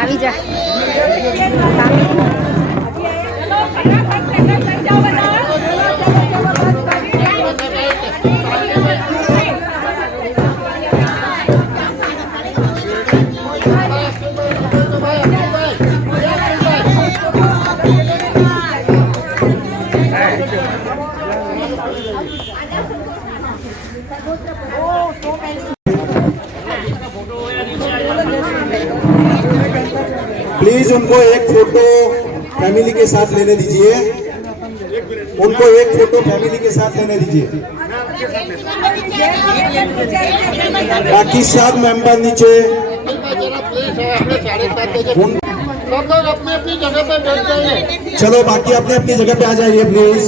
આવી જા प्लीज उनको एक फोटो फैमिली के साथ लेने दीजिए। उनको एक फोटो फैमिली के साथ लेने दीजिए। बाकी सब मेंबर नीचे अपनी अपनी जगह पे बैठ जाइए। चलो बाकी अपने अपनी जगह पे आ जाइए प्लीज।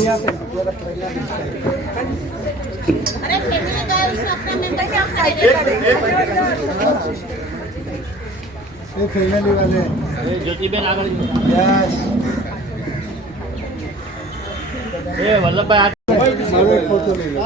फैमिली वाले ज्योतिबेन आ गई। यस ए वल्लभ भाई मारो एक फोटो ले लो।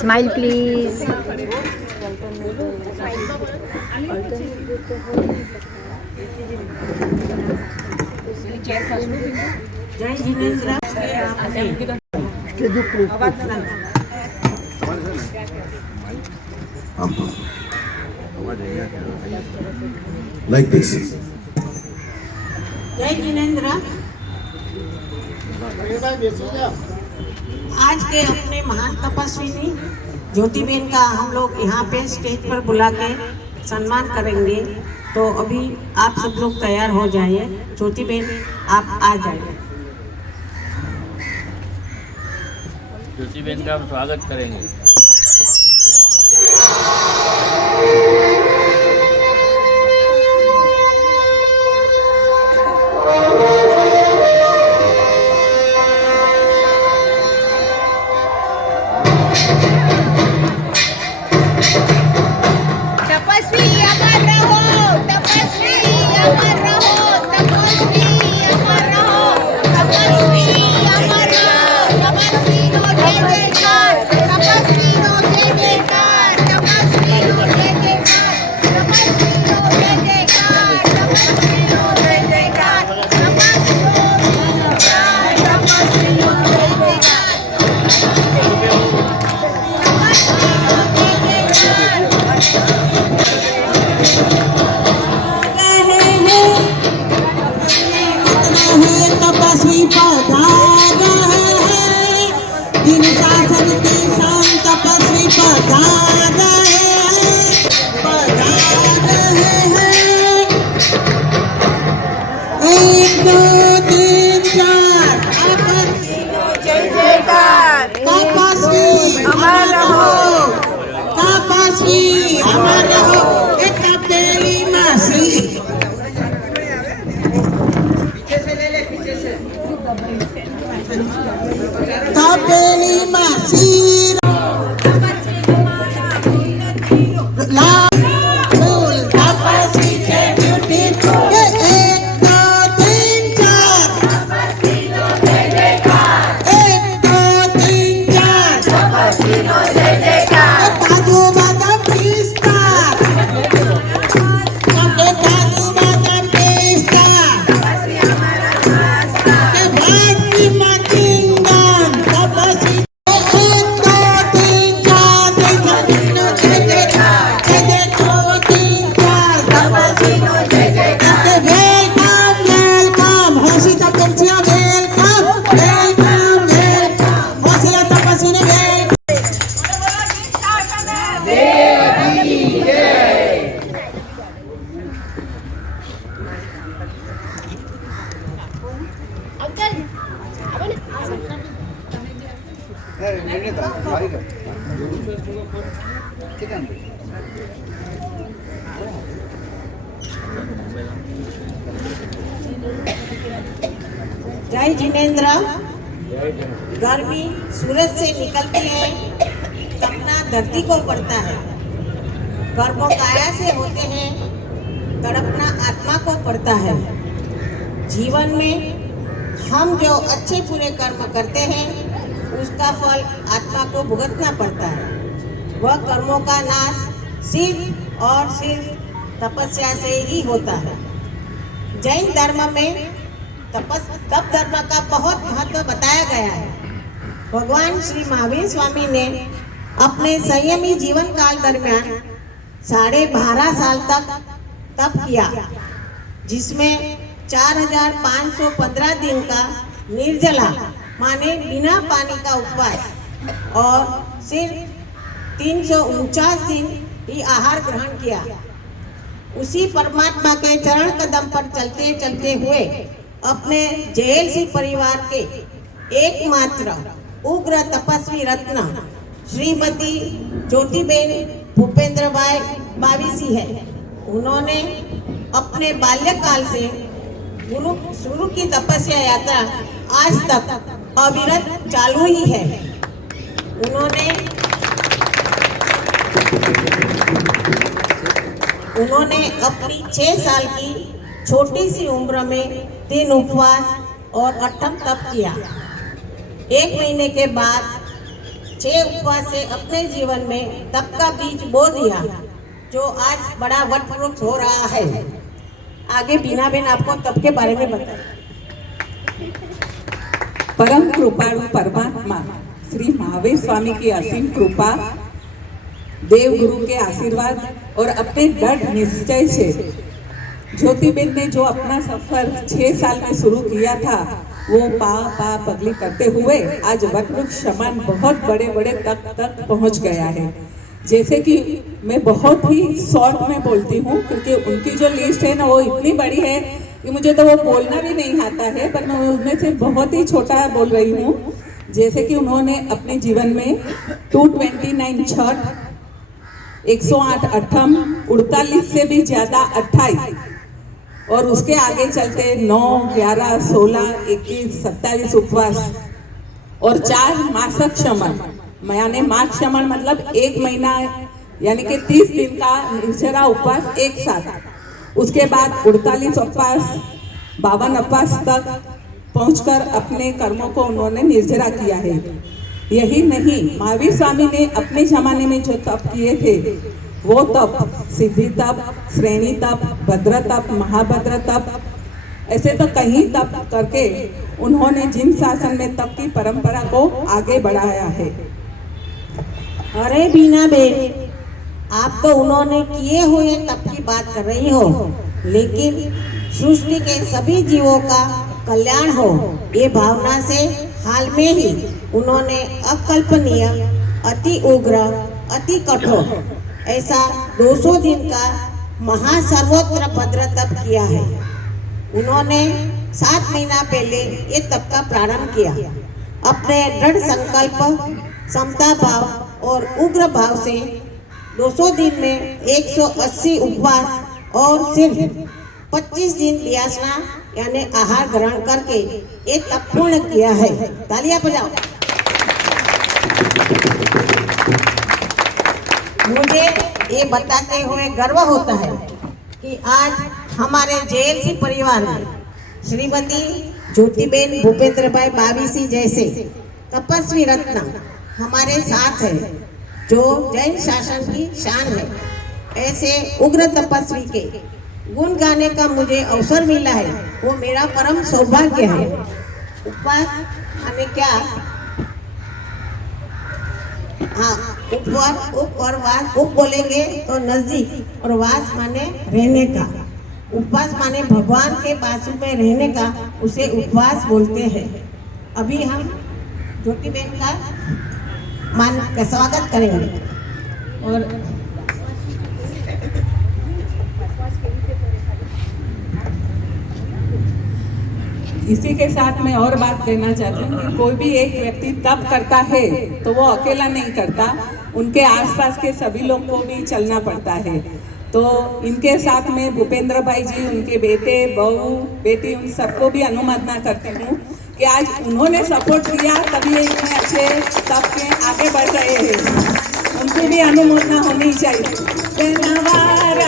Smile please. जय जिनेंद्र like this. जय जिनेंद्र। आज के अपने महान तपस्विनी ज्योतिबेन का हम लोग यहाँ पे स्टेज पर बुला के सम्मान करेंगे। तो अभी आप सब लोग तैयार हो जाइए। ज्योतिबेन आप आ जाइए। ज्योतिबेन का हम स्वागत करेंगे। तपस्वी जय जिनेंद्र। गर्मी सूरज से निकलती है, तपना धरती को पड़ता है। कर्मों काया से होते हैं, तड़पना आत्मा को पड़ता है। जीवन में हम जो अच्छे बुरे कर्म करते हैं, उसका फल आत्मा को भुगतना पड़ता है। वह कर्मों का नाश सिर्फ और सिर्फ तपस्या से ही होता है। जैन धर्म में तप धर्म का बहुत महत्व बताया गया है। भगवान श्री महावीर स्वामी ने अपने संयमी जीवन काल दरमियान 12.5 साल तक तप किया, जिसमें 4515 दिन का निर्जला माने बिना पानी का उपवास और सिर्फ 349 दिन ही आहार ग्रहण किया। उसी परमात्मा के चरण कदम पर चलते चलते हुए अपने जेएलसी परिवार के एकमात्र उग्र तपस्वी रत्न श्रीमती ज्योतिबेन भूपेंद्रबाई बावीसी है। उन्होंने अपने बाल्यकाल से शुरू की तपस्या यात्रा आज तक अविरत चालू ही है। उन्होंने अपनी 6 साल की छोटी सी उम्र में 3 उपवास और 8 तप किया। 1 महीने के बाद 6 उपवास से अपने जीवन में तप का बीज बो दिया, जो आज बड़ा वट वृक्ष हो रहा है। आगे बीना बेन आपको तप के बारे में बताए। परम कृपाळु परमात्मा श्री महावीर स्वामी की असीम कृपा, देव गुरु के आशीर्वाद और अपने दृढ़ निश्चय से ज्योतिबेन ने जो अपना सफर 6 साल में शुरू किया था, वो पा पगली करते हुए आज वटवृक्ष समान बहुत बड़े बड़े तक पहुंच गया है। जैसे कि मैं बहुत ही शॉर्ट में बोलती हूँ, क्योंकि उनकी जो लिस्ट है ना वो इतनी बड़ी है कि मुझे तो वो बोलना भी नहीं आता है, पर मैं उनमें से बहुत ही छोटा बोल रही हूँ। जैसे कि उन्होंने अपने जीवन में 229 छठ, 108 अठम, 48 से भी ज्यादा 28 और उसके आगे चलते 9, 11, 16, 21, 27 उपवास और 4 मासिक क्षमण, यानी मास क्षमण मतलब 1 महीना यानी कि 30 दिन का निर्जरा उपवास एक साथ। उसके बाद 48 उपवास, 52 उपवास तक पहुंचकर अपने कर्मों को उन्होंने निर्जरा किया है। यही नहीं, महावीर स्वामी ने अपने जमाने में जो तप किए थे, वो तप सिद्धि तप, श्रेणी तप, भद्र तप, महाभद्र तप, ऐसे तो कई तप करके उन्होंने जिन शासन में तप की परंपरा को आगे बढ़ाया है। अरे बीना बेन, आप तो उन्होंने किए हुए तप की बात कर रही हो, लेकिन सृष्टि के सभी जीवों का कल्याण हो, ये भावना से हाल में ही उन्होंने अकल्पनीय, अति उग्र, अति कठोर ऐसा 200 दिन का महासर्वोत्तर भद्र तप किया है। उन्होंने 7 महीना पहले ये तप का प्रारंभ किया। अपने दृढ़ संकल्प, समता भाव और उग्र भाव से 200 दिन में 180 उपवास और सिर्फ 25 दिन व्यासना यानी आहार ग्रहण करके ये तप पूर्ण किया है। तालियां बजाओ। मुझे ये बताते हुए गर्व होता है कि आज हमारे जेएलसी परिवार में श्रीमती ज्योतिबेन भूपेंद्रबाई बावीसी जैसे तपस्वी रत्न हमारे साथ है, जो जैन शासन की शान है। ऐसे उग्र तपस्वी के गुण गाने का मुझे अवसर मिला है, वो मेरा परम सौभाग्य है। उपवास हमें क्या, हाँ, उपवास, उप और वास, उप बोलेंगे तो नजदीक और वास माने रहने का। उपवास माने भगवान के बाजू में रहने का, उसे उपवास बोलते हैं। अभी हम ज्योतिबेन का स्वागत करेंगे और इसी के साथ मैं और बात कहना चाहती हूँ कि कोई भी एक व्यक्ति तप करता है तो वो अकेला नहीं करता, उनके आसपास के सभी लोग को भी चलना पड़ता है। तो इनके साथ में भूपेंद्र भाई जी, उनके बेटे, बहू, बेटी, उन सबको भी अनुमोदना करती हूँ कि आज उन्होंने सपोर्ट किया तभी इतने अच्छे तब के आगे बढ़ रहे हैं। उनको भी अनुमोदना होनी चाहिए। वारंवार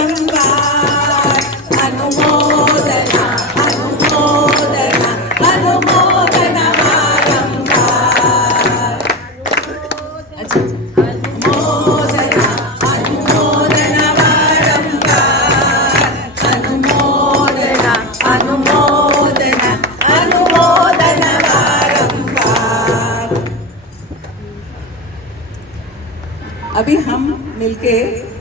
अनुमोदना अनुमोदना अनुमोदना वारंवार। अच्छा, अनुमोदना अनुमोदना वारंवार। अनुमोदना अनुमोदना अनुमोदना वारंवार। अभी हम मिलके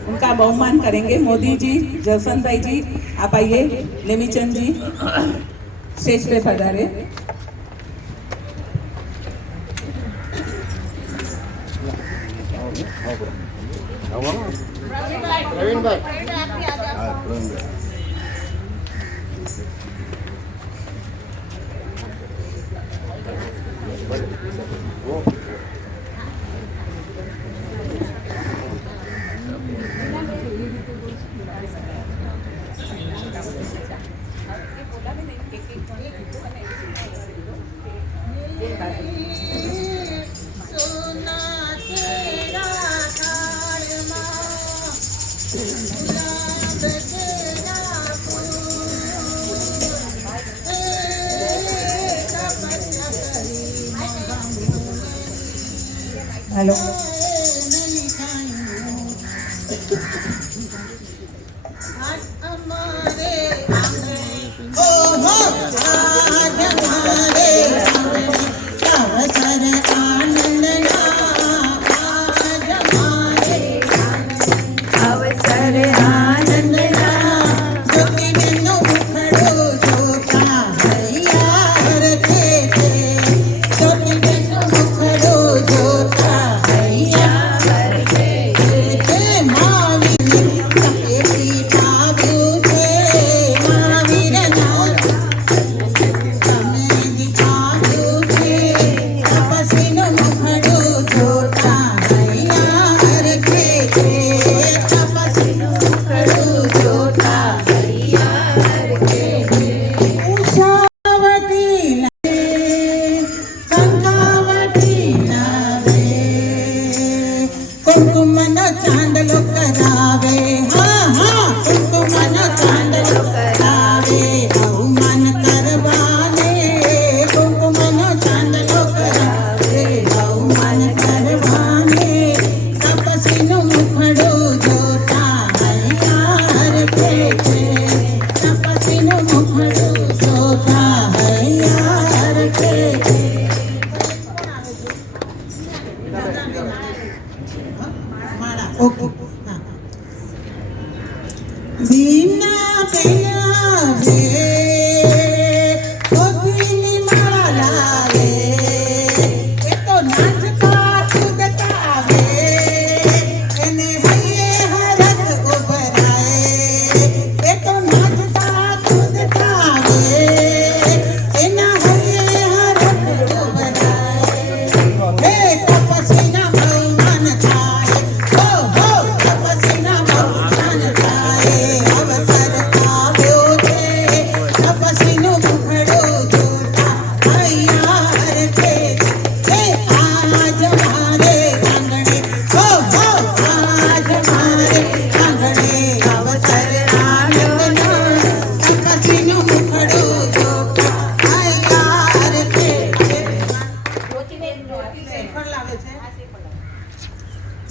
उनका बहुमान करेंगे। मोदी जी, जसवंत भाई जी, आप आइए। नेमीचंद जी स्टेज पे पधारे। हेलो,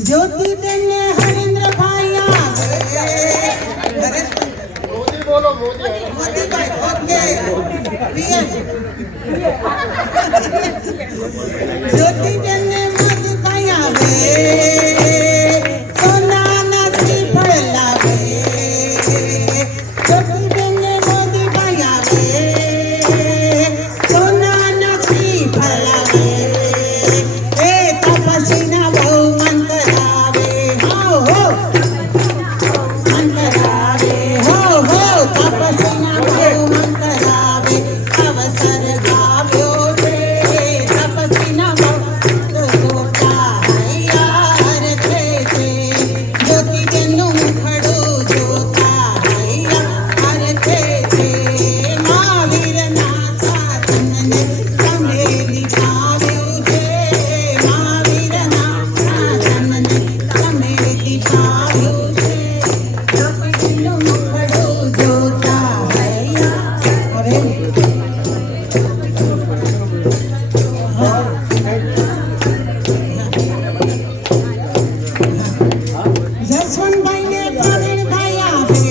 ज्योति देने हरिंद्र भाई मोदी भाई ओके ज्योति देने मोदी भाई आवे सोना नदी फैलावे ज्योति देने मोदी भाई आवे सोना नदी फैलावे तपस्या मन करावे अवसर નો મુખડો જોતા હૈયા હવે જસવંતભાઈ ને પ્રવીણભાઈ આવે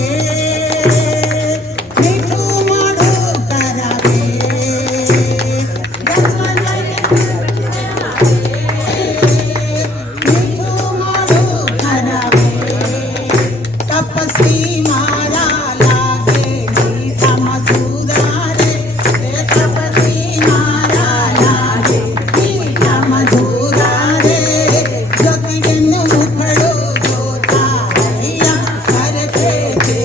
મીઠું મોઢું કરાવે જસવંતભાઈ ને મીઠું મોઢું કરાવે તપસી મારા લાગે મીઠા મધુરા રે તપસી મારા લાગે મીઠા મધુરા રે જ્યોતિબેન નો મુખડો જોતા હૈયા હરખે છે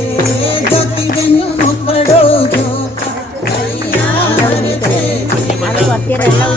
જ્યોતિબેન નો મુખડો જોતા હૈયા હરખે છે મારું અત્યારે અલાઉ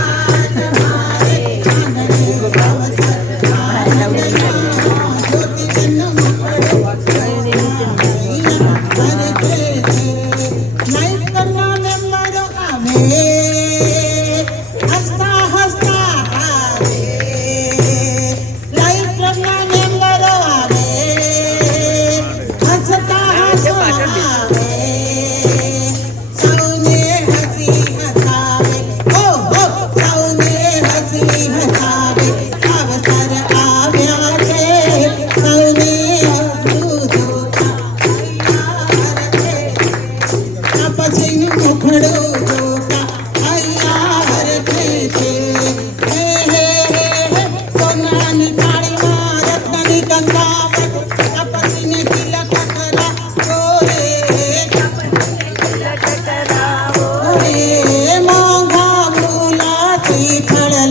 નથી કરે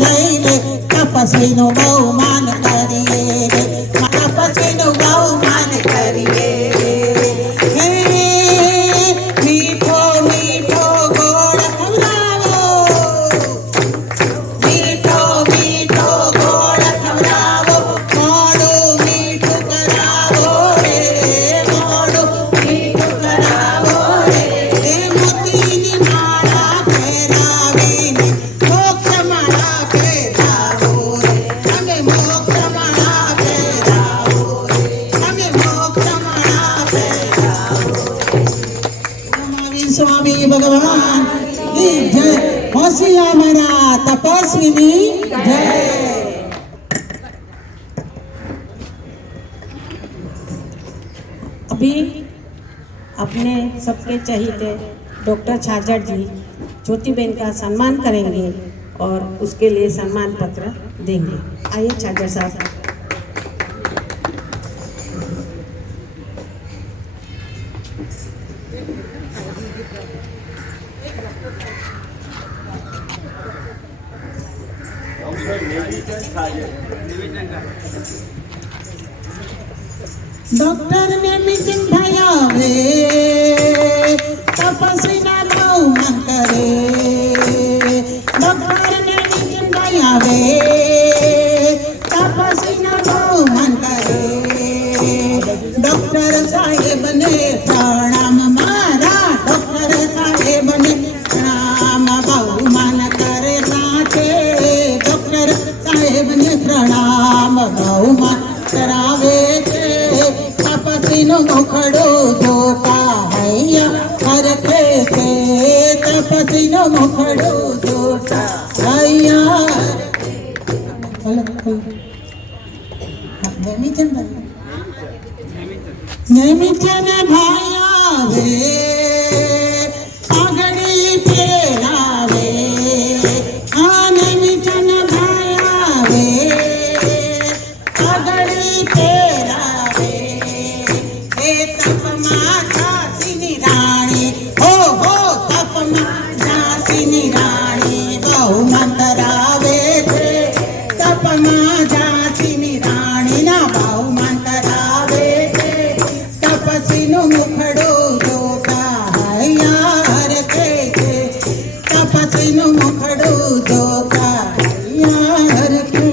તપસ્વીનો બહુમાન કરીએ તપસ્વીનો બહુમાન કરીએ હે મીઠો મીઠો ગોળ ખવડાવો મીઠો મીઠો ગોળ ખવડાવો મોડું મીઠું કરાવો રે મોડું મીઠું કરાવો રે મોતીની માળા પહેરાવીને મોક્ષ માળા પહેરાવો રે અમે મોક્ષ માળા પહેરાવો રે અમે મોક્ષ માળા પહેરાવો સ્વામી ભગવાન કી જય હોશિયા મારા તપસ્વીની જય अभी अपने सबके चहीते डॉक्टर छाजड़ जी ज्योतिबेन का सम्मान करेंगे और उसके लिए सम्मान पत्र देंगे। आइए छाजड़ साहब। डॉक्टर ने मीटिंग भयावे तपस्वीना बहुमान करे डॉक्टर ने मीटिंग भयावे तपस्वीना बहुमान करे डॉक्टर साहेब ने प्रणाम मारा डॉक्टर साहेब ने प्रणाम बहुमान करे साचे डॉक्टर साहेब ने प्रणाम बहुमान करावे तपस्वीनो मुखड़ो जोता हैया हरखे से तपस्वीनो मुखड़ो जोता हैया नेमिचन भाया वे आगड़ी फेरावे नेमिचन भाया वे आगड़ी फेरावे तपमा झांसीनी राणी हो तपमा झांसीनी राणी बहुमत रावे थे तपमा झांसीनी राणी ना बहुमत रावे थे तपस्वीनो मुखड़ो जोता हैया हरखे थे तपस्वीनो मुखड़ो जोता हैया हरखे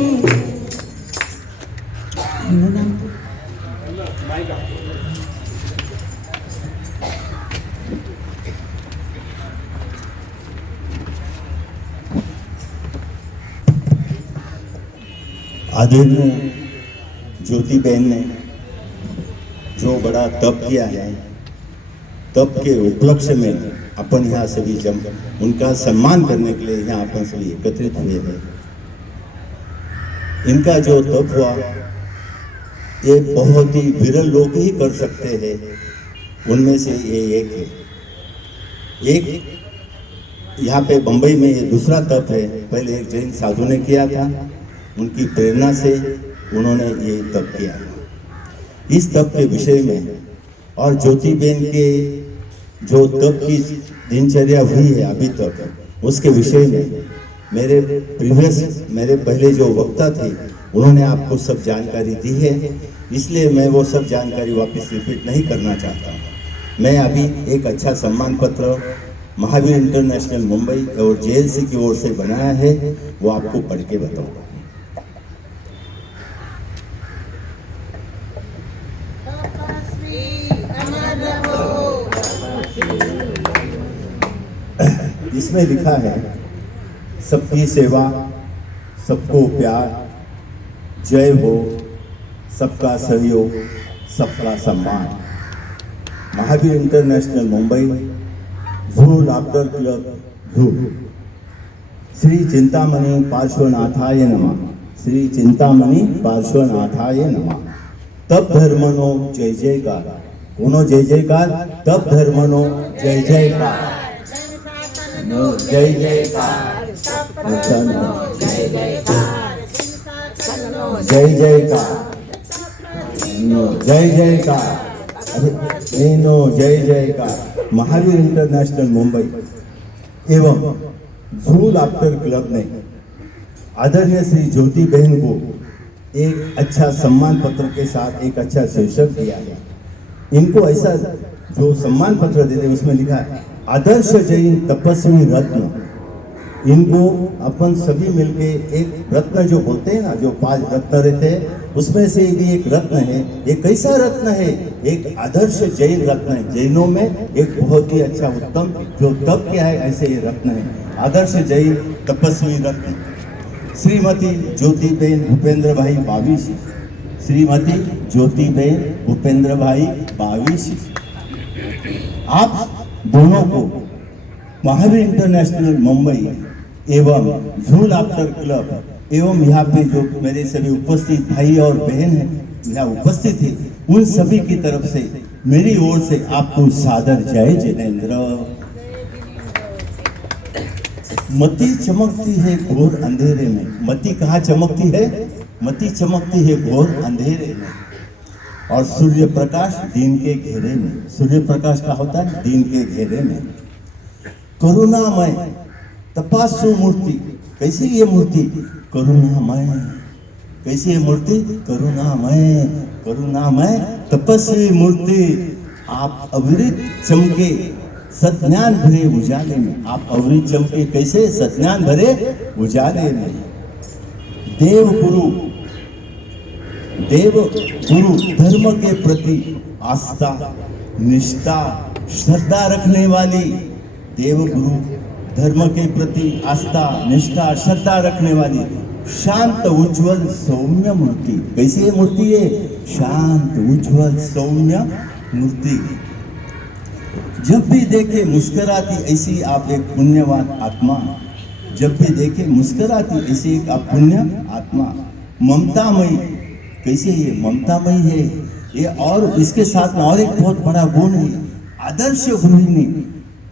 આજનું ज्योति बहन ने जो बड़ा तप किया है, तप के उपलक्ष्य में अपन यहाँ सभी जम उनका सम्मान करने के लिए यहाँ अपन सभी एकत्रित हुए हैं। इनका जो तप हुआ ये बहुत ही विरल लोग ही कर सकते हैं, उनमें से ये एक है। एक यहाँ पे बंबई में ये दूसरा तप है, पहले एक जैन साधु ने किया था, उनकी प्रेरणा से उन्होंने ये तप किया। इस तप के विषय में और ज्योति बहन के जो तप की दिनचर्या हुई है अभी तक, उसके विषय में मेरे पहले जो वक्ता थे उन्होंने आपको सब जानकारी दी है, इसलिए मैं वो सब जानकारी वापस रिपीट नहीं करना चाहता। मैं अभी एक अच्छा सम्मान पत्र महावीर इंटरनेशनल मुंबई और JLC की ओर से बनाया है, वो आपको पढ़ के बताऊंगा। इसमें लिखा है, सबकी सेवा, सबको प्यार, जय हो, सबका सहयोग, सबका सम्मान। महावीर इंटरनेशनल मुंबई, जू लाफ्टर क्लब, जू। श्री चिंतामणि पार्श्वनाथाय नमः। श्री चिंतामणि पार्श्वनाथाय नमः। तप धर्मनो जय जयकार। कोनो जय जयकार? तप धर्मनो जय जयकार। जय जयकार। जय जयकार। जय जयकार। जय जयकार। जय जयकार। महावीर इंटरनेशनल मुंबई एवं जू लाफ्टर क्लब ने आदरणीय श्री ज्योति बहन को एक अच्छा सम्मान पत्र के साथ एक अच्छा शीर्षक दिया है। इनको ऐसा जो सम्मान पत्र देते उसमें लिखा है, आदर्श जैन तपस्वी रत्न। इनको अपन सभी मिलके एक रत्न जो बोलते हैं ना, जो 5 रत्न रहते हैं, उसमें से भी एक रत्न है। एक कैसा रत्न है? एक आदर्श जैन रत्न है। जैनों में एक बहुत ही अच्छा उत्तम जो तप क्या है, ऐसे ये रत्न है, आदर्श जैन तपस्वी रत्न। श्रीमती ज्योति बहन भूपेंद्र भाई 22। श्रीमती ज्योति बहन भूपेंद्र भाई 22। आप दोनों को महावीर इंटरनेशनल मुंबई एवं जू लाफ्टर क्लब एवं यहाँ पे जो मेरे सभी उपस्थित भाई और बहन हैं यहाँ उपस्थित है, उन सभी की तरफ से मेरी ओर से आपको सादर जय जिनेंद्र। मती चमकती है घोर अंधेरे में। मती कहाँ चमकती है? मती चमकती है घोर अंधेरे में, और सूर्य प्रकाश दिन के घेरे में। सूर्य प्रकाश का होता है दिन के घेरे में। करुणामय तपासु मूर्ति। कैसी ये मूर्ति? करुणामय। कैसी ये मूर्ति? करुणामय। करुणामय तपस्वी मूर्ति। आप अविरत चमके सज्ञान भरे उजाले में। आप अविरत चमके कैसे? सज्ञान भरे उजाले में। देव गुरु धर्म के प्रति आस्था, निष्ठा, श्रद्धा रखने वाली। देव गुरु धर्म के प्रति आस्था, निष्ठा, श्रद्धा रखने वाली शांत उज्जवल सौम्य मूर्ति। कैसी ये मूर्ति है? शांत उज्जवल सौम्य मूर्ति। जब भी देखे मुस्कुराती ऐसी आप एक पुण्यवान आत्मा। जब भी देखे मुस्कुराती ऐसी एक आप पुण्य आत्मा। ममतामयी। कैसे ये ममतामयी है ये? और इसके साथ में और एक बहुत बड़ा गुण है, आदर्श गृहिणी।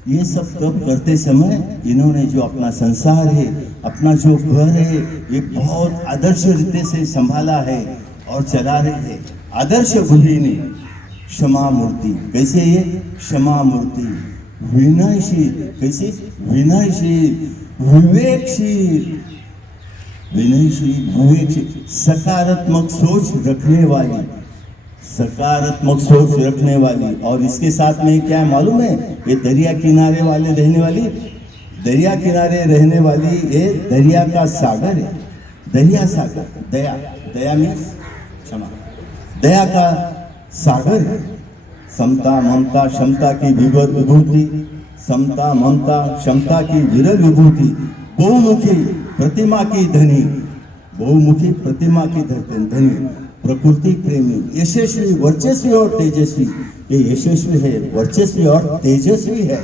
ये सब तप करते समय इन्होंने जो अपना संसार है, अपना जो घर है, ये बहुत आदर्श रीति से संभाला है और चला रही है। आदर्श गृहिणी। क्षमा मूर्ति। कैसे ये? क्षमा मूर्ति। विनयशील। कैसे? विनयशील। विवेकशील। विनयशील, विवेकशील। सकारात्मक सोच रखने वाली। सकारात्मक सोच रखने वाली। और इसके साथ में क्या है मालूम है? ये दरिया किनारे वाले रहने वाली, दरिया किनारे रहने वाली, ये दरिया का सागर है। दरिया सागर। दया, दया मीन्स क्षमा। दया का सागर है। समता, ममता, क्षमता की विभूति। समता, ममता, क्षमता की विरल विभूति। बहुमुखी प्रतिमा की धनी। बहुमुखी प्रतिमा की धनी। प्रकृति प्रेमी, यशस्वी, वर्चस्वी और तेजस्वी। ये यशस्वी है, वर्चस्वी और तेजस्वी है।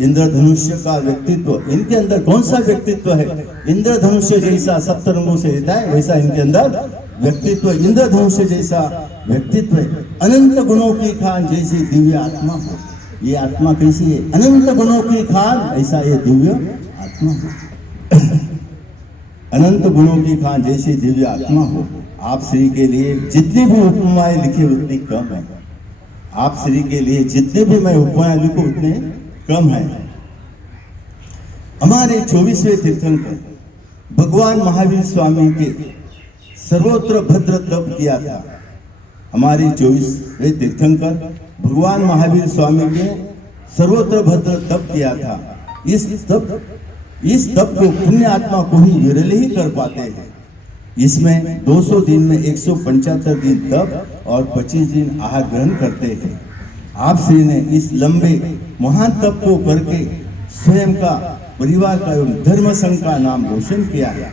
इंद्रधनुष्य का व्यक्तित्व, इनके अंदर कौन सा व्यक्तित्व है? इंद्रधनुष्य जैसा सप्तरंगों से रहता है, वैसा इनके अंदर व्यक्तित्व, इंद्रधनुष्य जैसा व्यक्तित्व है। अनंत गुणों की खान जैसी दिव्य आत्मा हो। ये आत्मा कैसी है? अनंत गुणों की खान, ऐसा ये दिव्य आत्मा हो। अनंत गुणों की खान जैसी दिव्य आत्मा हो। आप श्री के लिए जितनी भी उपमाएं लिखी उतनी कम है। आप श्री के लिए जितने भी मैं उपमाएं लिखूं उतने कम है। हमारे 24वें तीर्थंकर भगवान महावीर स्वामी के सर्वत्र भद्र तप किया था। हमारे 24वें तीर्थंकर भगवान महावीर स्वामी के सर्वत्र भद्र तप किया था। इस तप को पुण्य आत्मा को ही विरल ही कर पाते हैं। इसमें 200 दिन में 175 दिन तप और 25 दिन आहार ग्रहण करते हैं। आप श्री ने इस लंबे महान तप को करके स्वयं का, परिवार का एवं धर्म संघ का नाम रोशन किया है।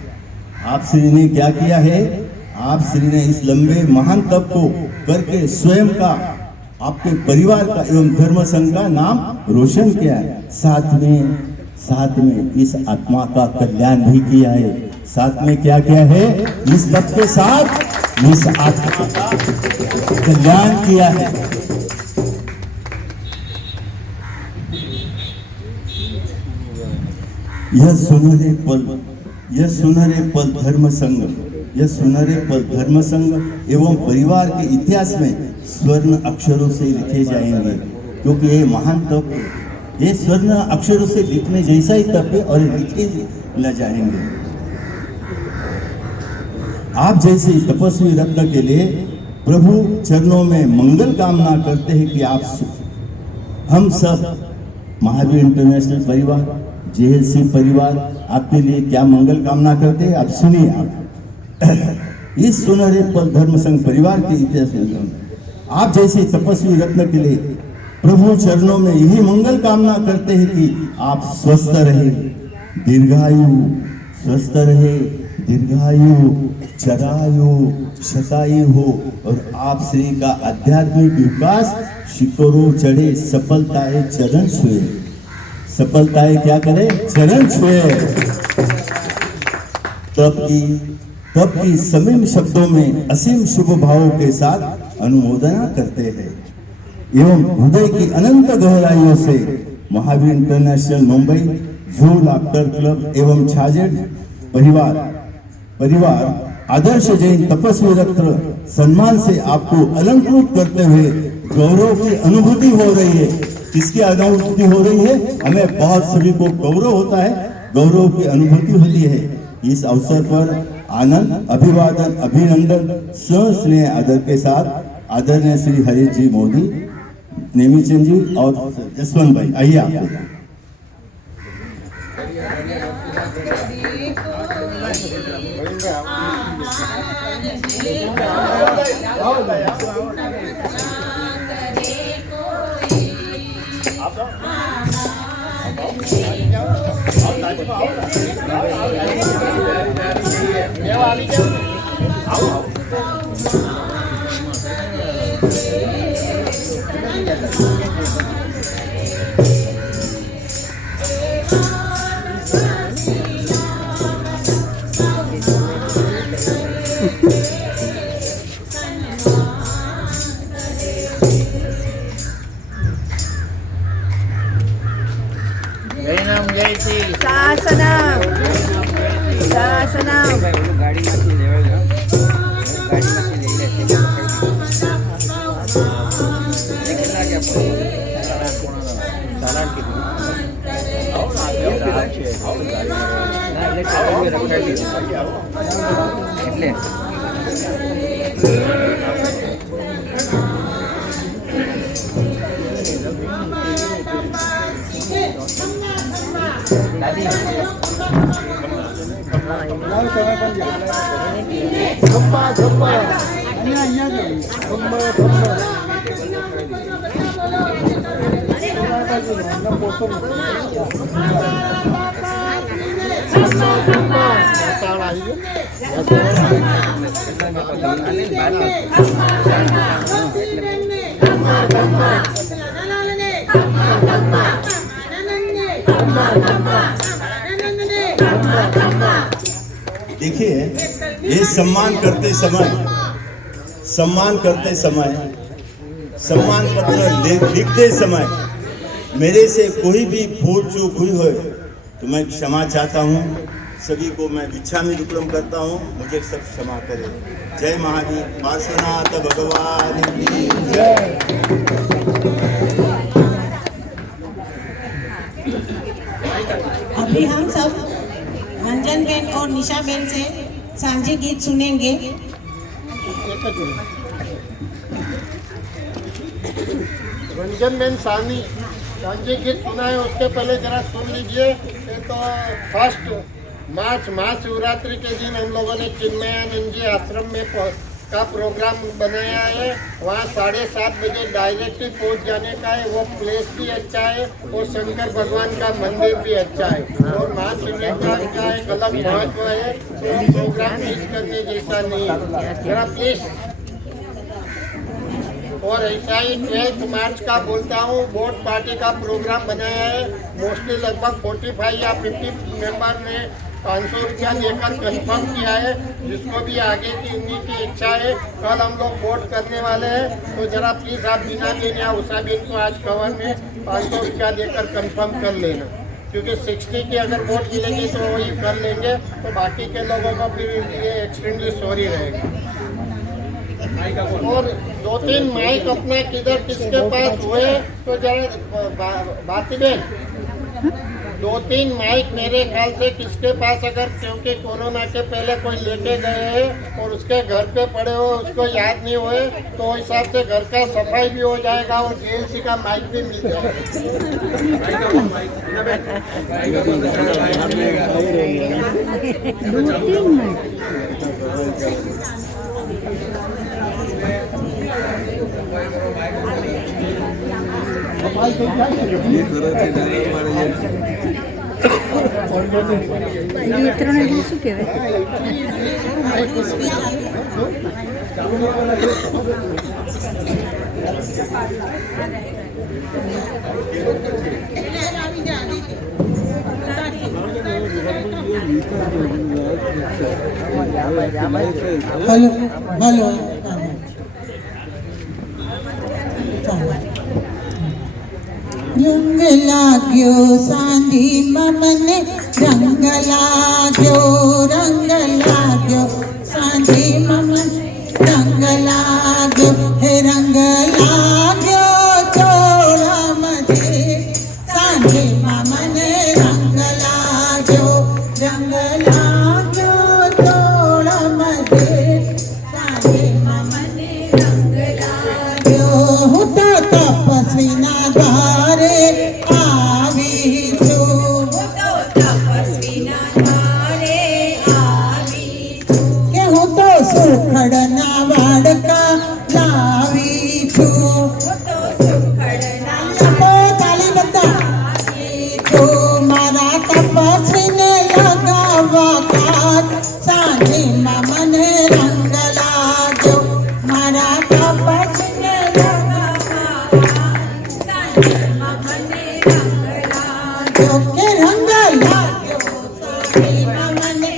आप श्री ने क्या किया है? आप श्री ने इस लंबे महान तप को करके स्वयं का, आपके परिवार का एवं धर्म संघ का नाम रोशन किया है। साथ में इस आत्मा का कल्याण भी किया है। साथ में क्या किया है? इस तप के साथ इस आत्मा का कल्याण किया है। यह सुनहरे पल धर्म संघ, यह सुनहरे पल धर्म संघ एवं परिवार के इतिहास में स्वर्ण अक्षरों से लिखे जाएंगे, क्योंकि ये महान तप, ये स्वर्ण अक्षरों से लिखने जैसा ही तप है और लिखे न जाएंगे। आप जैसे तपस्वी रत्न के लिए प्रभु चरणों में मंगल कामना करते हैं कि हम सब महावीर इंटरनेशनल परिवार, JLC परिवार आपके लिए क्या मंगल कामना करते हैं, आप सुनिए। आप इस सुनहरे पल धर्म संघ परिवार के इतिहास में आप जैसे तपस्वी रत्न के लिए प्रभु चरणों में यही मंगल कामना करते हैं कि आप स्वस्थ रहे, दीर्घायु, स्वस्थ रहे, दीर्घायु, चरायु, शतायु हो और आप श्री का आध्यात्मिक विकास शिखरों चढ़े, सफलताएं चरण छुए। सफलताएं क्या करे? चरण छुए। तब की समीम शब्दों में असीम शुभ भावों के साथ अनुमोदना करते हैं एवं हृदय की अनंत गहराइयों से महावीर इंटरनेशनल मुंबई, जू लाफ्टर क्लब एवं छाजेड परिवार आदर्श जैन तपस्वी रत्न सम्मान से आपको अलंकृत करते हुए गौरव की अनुभूति हो रही है। किसकी अनुभूति हो रही है? हमें बहुत सभी को गौरव होता है, गौरव की अनुभूति होती है। इस अवसर पर आनंद, अभिवादन, अभिनंदन, स्नेह आदर के साथ आदरणीय श्री हरीश जी मोदी, नेमीचंद जी और जसवंत भाई, आइए आपको। Come देखिए, ये सम्मान करते समय सम्मान पत्र लिखते समय मेरे से कोई भी भूल चूक हुई हो तो मैं क्षमा चाहता हूँ। सभी को मैं भिक्षामि दुक्कड़म करता हूँ, मुझे सब क्षमा करें। जय महावीर, पार्श्वनाथ भगवान की जय। अभी हम सब रंजन बेन और निशा बेन से सांझी गीत सुनेंगे। रंजन बेन सांझी गीत सुना है, उसके पहले जरा सुन लीजिए। ये तो फर्स्ट मार्च महाशिवरात्रि के दिन हम लोगों ने चिन्मयानंद जी आश्रम में का प्रोग्राम बनाया है। वहाँ 7:30 बजे डायरेक्टली पहुँच जाने का है। वो प्लेस भी अच्छा है और शंकर भगवान का मंदिर भी अच्छा है और महाशिवरात्रि का एक अलग महत्व है। तो प्रोग्राम मिस करने जैसा नहीं है, जरा प्लीज। और ऐसा ही 12 मार्च का बोलता हूँ, वोट पार्टी का प्रोग्राम बनाया है। मोस्टली लगभग 45 या 50 मेंबर ने 500 रुपया लेकर कंफर्म किया है। जिसको भी आगे की उन्हीं की इच्छा है, कल हम लोग वोट करने वाले हैं। तो जरा प्लीज़ आप बिना देने या उषा बेन को आज कवर में 500 रुपया देकर कंफर्म कर लेना, क्योंकि 60 की अगर वोट मिलेगी तो वही कर लेंगे। तो बाकी के लोगों को फिर ये एक्सट्रीमली सॉरी रहेगा। और 2-3 माइक अपना किधर किसके पास हुए तो जरा बाती बेन 2-3 माइक मेरे ख्याल से किसके पास, अगर क्योंकि कोरोना के पहले कोई लेके गए हैं और उसके घर पे पड़े हो, उसको याद नहीं हुए, तो हिसाब से घर का सफाई भी हो जाएगा और GLC का माइक भी मिल जाएगा। શું કહેવાય? हेलो रंग लाग्यो सांधी ममने रंग लाग्यो सांधी ममन रंग लाग्यो हे रंग लाग्यो चोड़ा मधे सांधी ममने रंग लाग्यो चोड़ा मधे सांधी ममने रंग लाग्यो हुता तपस्वी ना द्वारे आवी छू के हूँ तो सुखड़ना वाड़का लावी छू ताली बता तो मारा तपस्वी ने लगावा काट सांझी ममने रंग लागो मारा तपस्वी ने के रंग लाग्यो सांझी ममने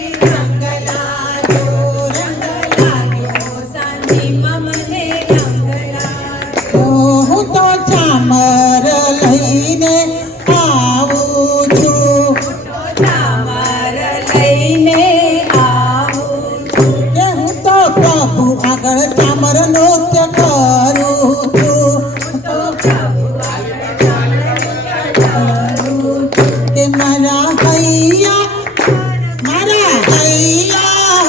रंग लाग्यो હું તો ચામર લઈને આવું છું કે હું તો પ્રભુ આગળ ચામર નૃત્ય કરું છું કે મારા હૈયા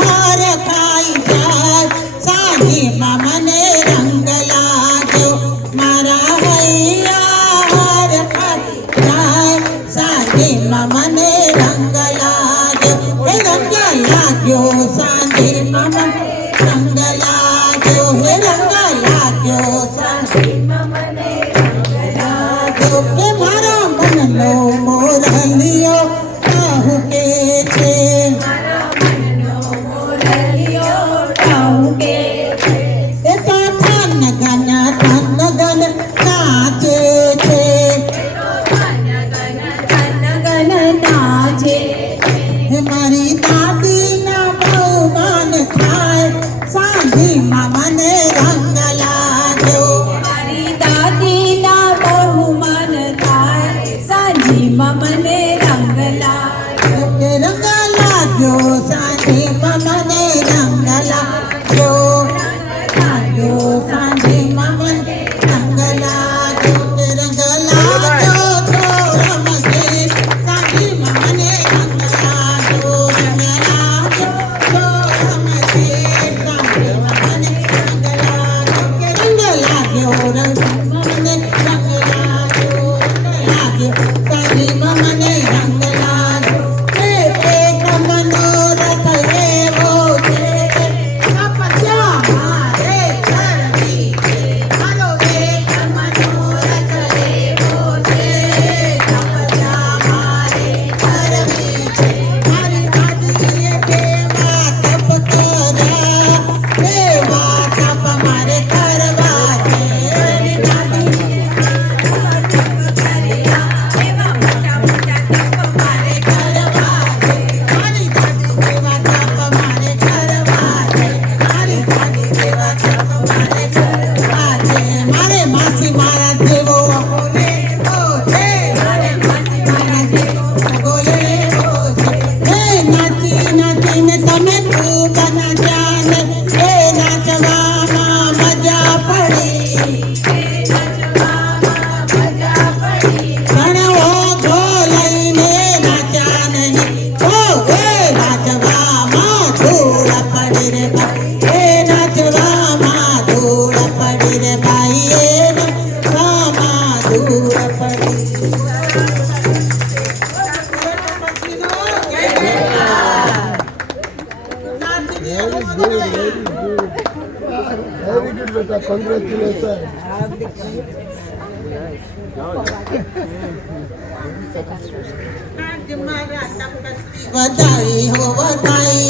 હર ખાઈ જાય સાંજીમાં મને રંગ લાગ્યો મારા હૈયા હર ખાઈ જાય સાંજીમાં મને રંગ લાગ્યો હે રંગ લાગ્યો સાંજીમાં મને રંગ લાગ્યો હે રંગ લાગ્યો સાંજીમાં મને રંગ લાગ્યો કે મારા મનનો મોરલિયો કહું કે છે गुड बेटा, कॉन्ग्रेचुलेशन। बधाई हो बधाई,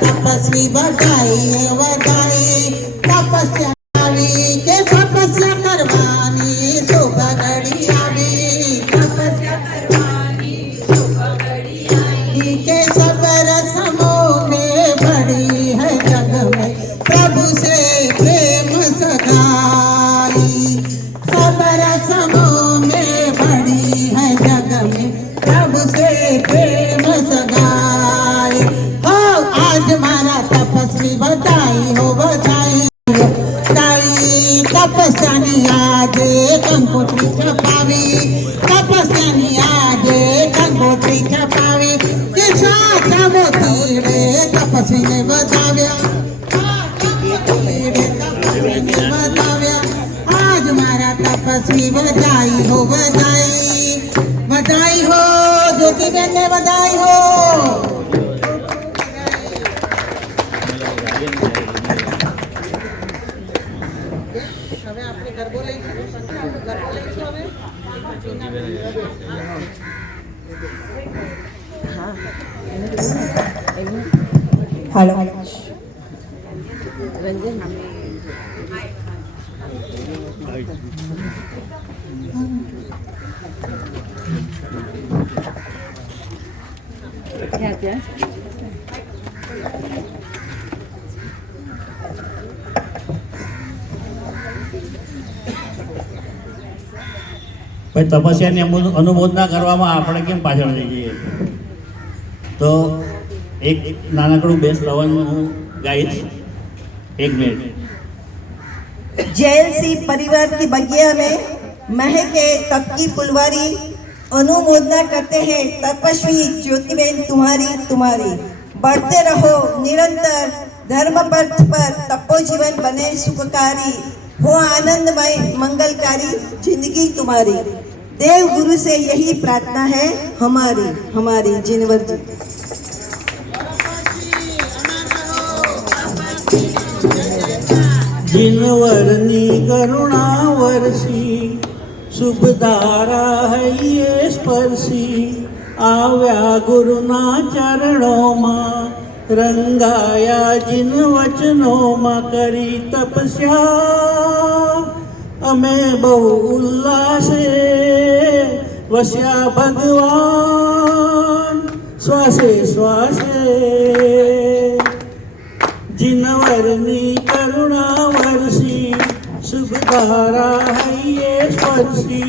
तपस्वी बधाई है बधाई, तपस्या के तपस्या करवानी शुभ घड़ी आवी, तपस्या करवानी शुभ घड़ी आई, के सब रस्मों में बड़ी है जग में प्रभु से प्रेम सगाई, सब रस्मों में बड़ी है जग में प्रभु से प्रेम सगाई। हो आज मारा तपस्वी बधाई हो बधाई, तपस्यानी आजे कंकोत्री छपावी, तपस्यानी आजे कंकोत्री छपावी, के साचा मोती रे तपस्वी ने बताव्या, तपस्वी ने बताव्या। आज मारा तपस्वी बधाई हो बधाई, बधाई हो ज्योति बहन ने बधाई हो। हेलो क्या क्या પણ તપસ્યાની અનુમોદના કરવામાં આપણે કેમ પાછળ રહી જઈએ? તો એક નાનકડું બે શ્રવણ હું ગાઈશ, 1 મિનિટ। जेल सी परिवार की बगिया में महके तप की फुलवारी, अनुमोदना करते हैं तपस्वी ज्योतिबेन तुम्हारी तुम्हारी, बढ़ते रहो निरंतर धर्म पथ पर, तपो जीवन बने सुखकारी, हो आनंदमय मंगलकारी जिंदगी तुम्हारी, देव गुरु से यही प्रार्थना है हमारी हमारी जिनवर जी। जिनवरनी करुणा वर्षी, शुभधारा है ये स्पर्शी, आव्या गुरुना चरणों मां, रंगाया जिन वचनों मां, करी तपस्या अमे बहु उल्लासे, वस्या भगवान श्वासे श्वासे। जिनवरनी करुणा वर्षी, शुभधारा है ये स्पर्शी,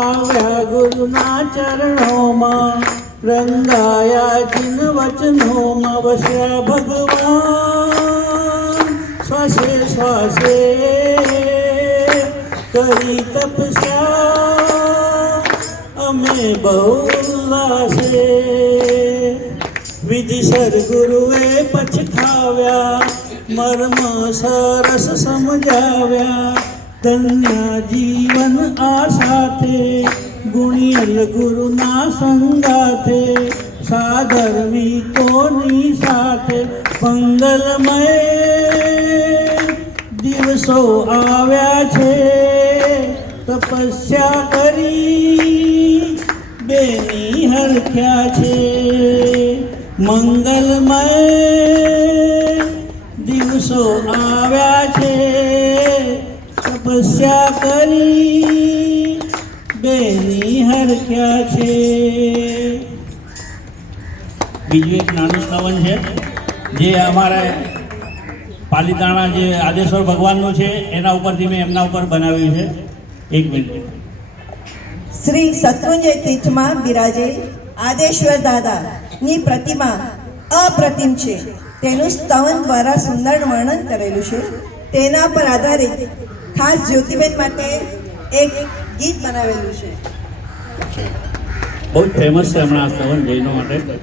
आव्या गुरुना चरणों मां, रंगाया जिन वचनों मां, वस्या भगवान श्वासे श्वासे, करी तपस्या अमे बहु उल्लासे। विधि सद्गुरुए पछखाव्या, मर्म सरस समझाव्या, धन्य जीवन आशाथे, गुणियल गुरुना संगाथे, साधर्मी कोनी साथे, मंगलमय दिवसो आव्या छे, तपस्या करी बेनी हरख्या छे, मंगलमय दिवसो आव्या छे, तपस्या करी बेनी हरख्या छे। बीजું એક નાનું શ્રવણ છે જે અમારા પાલીતાણા જે આદેશ્વર ભગવાનનું છે એના ઉપરથી મેં એમના ઉપર બનાવ્યું છે। 1 મિનિટ। શ્રી શત્રુંજય તીર્થમાં બિરાજે આદેશ્વર દાદાની પ્રતિમા અપ્રતિમ છે, તેનું સ્તવન દ્વારા સુંદર વર્ણન કરેલું છે। તેના પર આધારિત ખાસ જ્યોતિબેન માટે એક ગીત બનાવેલું છે। બહુ ફેમસ છે હમણાં આ સ્તવન જૈનો માટે।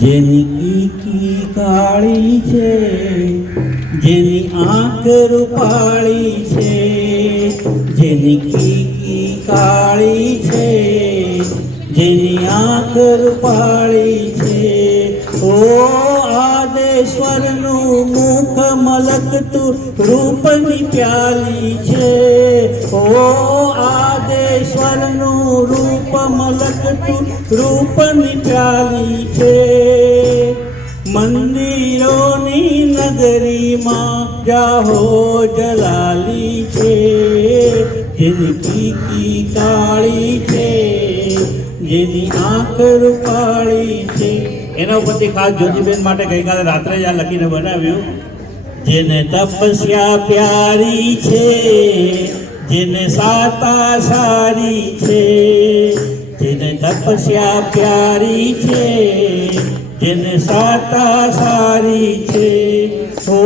જેની કી કાળી છે, જેની આંખ રૂપાળી છે, જેની કી કાળી છે, જેની આંખ રૂપાળી છે, ઓ આદેશ્વરનું મુખ મલક મલકતું રૂપની પ્યાલી છે ઓ આદેશ્વરનું રૂપ મલકતું રૂપની પ્યાલી છે મંદિરોની નગરીમાં જાહો જલાલી છે જેની પીકી કાળી છે જેની આંખ રૂપાળી છે એના ઉપરથી ખાસ જ્યોતિબેન માટે ગઈકાલે રાત્રે જ આ લખીને બનાવ્યું જેને તપસ્યા પ્યારી છે જેને સાતા સારી છે જેને તપસ્યા પ્યારી છે જેને સાતા સારી છે ઓ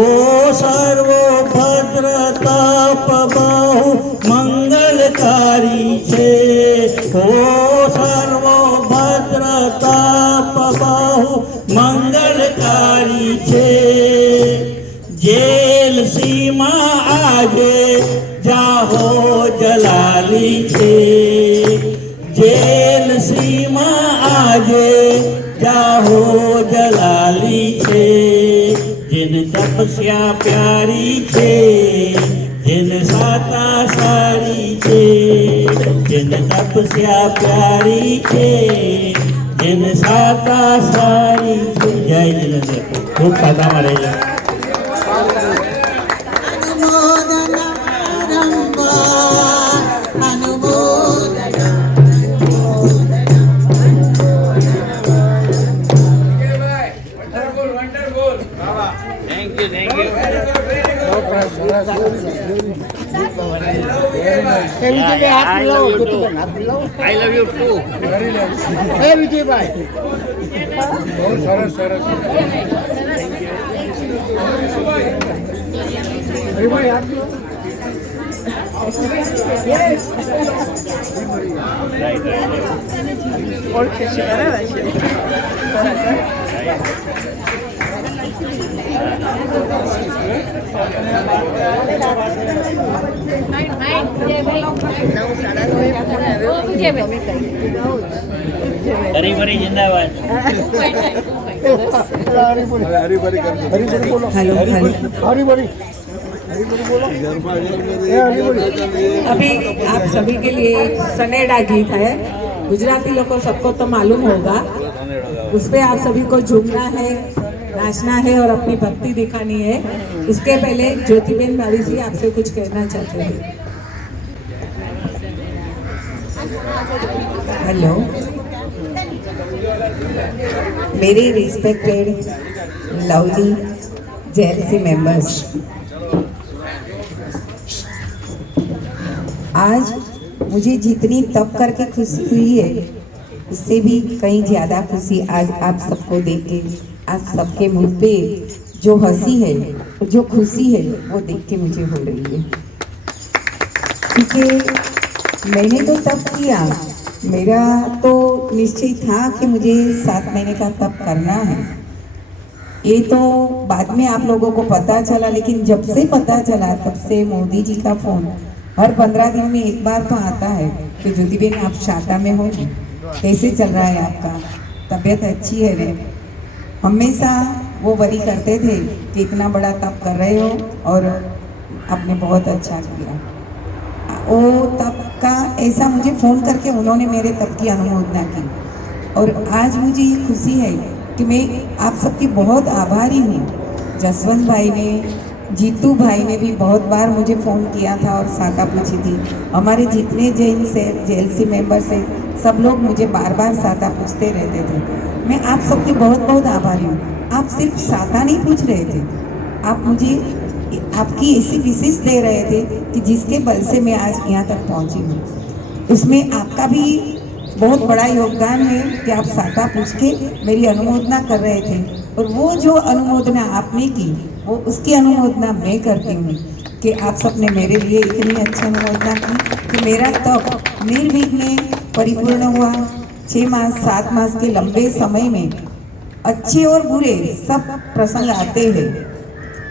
સર્વભદ્ર તપ બહુ મંગલકારી છે ઓ સર્વભદ્ર તપ બહુ મંગલકારી છે જેલ સીમા આજે જાહો જલાલી છે જેલ સીમા આજે જાહો જલાલી છે જેને તપસ્યા પ્યારી છે જેને સાતા સારી છે જેને તપસ્યા પ્યારી છે જેને સાતા સારી છે જય જિનેન્દ્ર ખૂબ સાદામાં રહેજો I love you too. Hey Vijaybai. बहुत सरस सरस. भाई आप और कैसे करा वैसे हरी भरी जिंदाबाद हरी भरी बोलो हेलो हरी भरी बोलो अभी आप सभी के लिए एक सनेडा गीत है गुजराती लोगों सबको तो मालूम होगा उस पे आप सभी को झूमना है नाचना है और अपनी भक्ति दिखानी है इसके पहले ज्योतिबेन भाभी जी आपसे कुछ कहना चाहते हैं हेलो मेरी रिस्पेक्टेड लवली जेएलसी मेंबर्स आज मुझे जितनी तप करके खुशी हुई है उससे भी कहीं ज़्यादा खुशी आज आप सबको देख के आप सबके मुंह पे जो हंसी है जो खुशी है वो देख के मुझे हो रही है क्योंकि मैंने तो तप किया मेरा तो निश्चय था कि मुझे 7 महीने का तप करना है ये तो बाद में आप लोगों को पता चला लेकिन जब से पता चला तब से मोदी जी का फ़ोन हर 15 दिन में एक बार तो आता है कि ज्योतिबेन आप शाखा में हो कैसे चल रहा है आपका तबीयत अच्छी है रे हमेशा वो वरी करते थे कि इतना बड़ा तप कर रहे हो और आपने बहुत अच्छा किया वो तप का ऐसा मुझे फ़ोन करके उन्होंने मेरे तप की अनुमोदना की और आज मुझे ये खुशी है कि मैं आप सबकी बहुत आभारी हूँ जसवंत भाई ने जीतू भाई ने भी बहुत बार मुझे फ़ोन किया था और साका पूछी थी हमारे जितने जैन से जेएलसी मेंबर्स हैं सब लोग मुझे बार बार साता पूछते रहते थे मैं आप सबके बहुत बहुत आभारी हूँ आप सिर्फ साता नहीं पूछ रहे थे आप मुझे आपकी ऐसी विशेष दे रहे थे कि जिसके बल से मैं आज यहाँ तक पहुँची हूँ इसमें आपका भी बहुत बड़ा योगदान है कि आप साता पूछ के मेरी अनुमोदना कर रहे थे और वो जो अनुमोदना आपने की वो उसकी अनुमोदना मैं करती हूँ कि आप सबने मेरे लिए इतनी अच्छी अनुमोदना की कि मेरा तप निर्विघ्न परिपूर्ण हुआ 6 मास 7 मास के लंबे समय में अच्छे और बुरे सब प्रसंग आते हैं